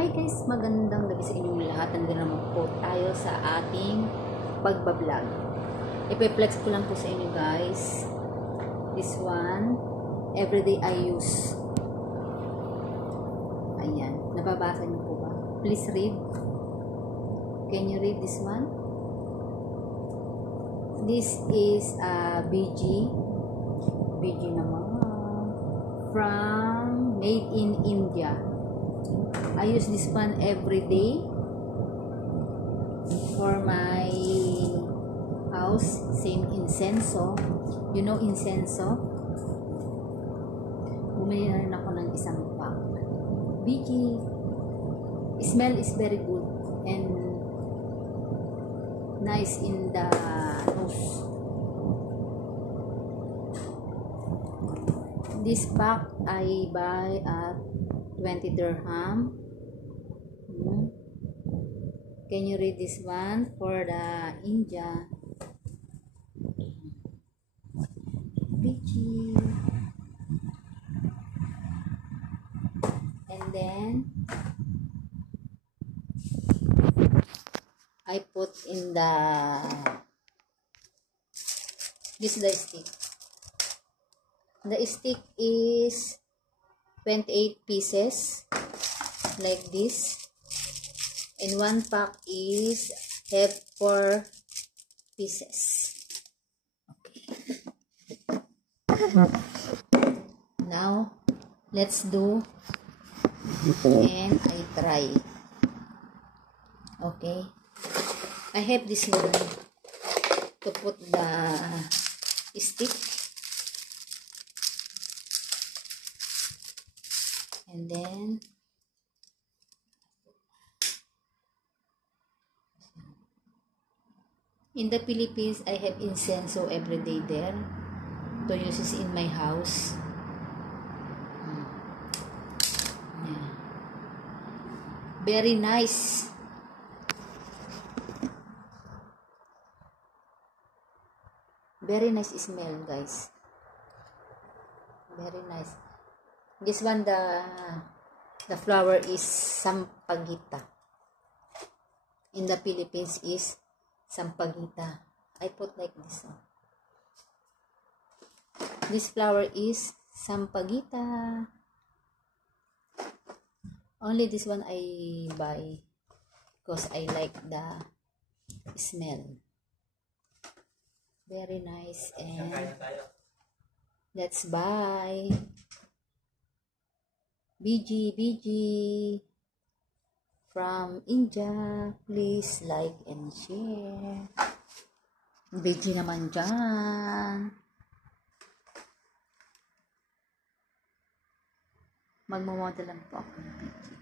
Hi guys, magandang gabi sa inyong lahat. Nandito naman po tayo sa ating pagbablog. Ipe-flex ko lang po sa inyo guys. This one, everyday I use. Ayan, nababasa niyo po ba? Please read. Can you read this one? This is BG. BG naman. From made in India. I use this one every day for my house. Same incenso. You know incenso? Bumili na rin ako ng isang pack. BG. Smell is very good and nice in the nose. This pack I buy at 20 dirham. Can you read this one for the India? Peachy. And then I put in the this is the stick. The stick is 28 pieces like this, and one pack is have 4 pieces. Okay. Now let's do and I try. Okay, I have this one to put the stick. And then in the Philippines, I have incenso every day there to use this in my house. Yeah. Very nice. Very nice smell, guys. Very nice. This one, the flower is sampagita. In the Philippines is sampagita. I put like this one. This flower is sampagita. Only this one I buy because I like the smell. Very nice, and let's buy. BG from India. Please like and share. BG naman dyan. Magmamodel lang po ako ng BG.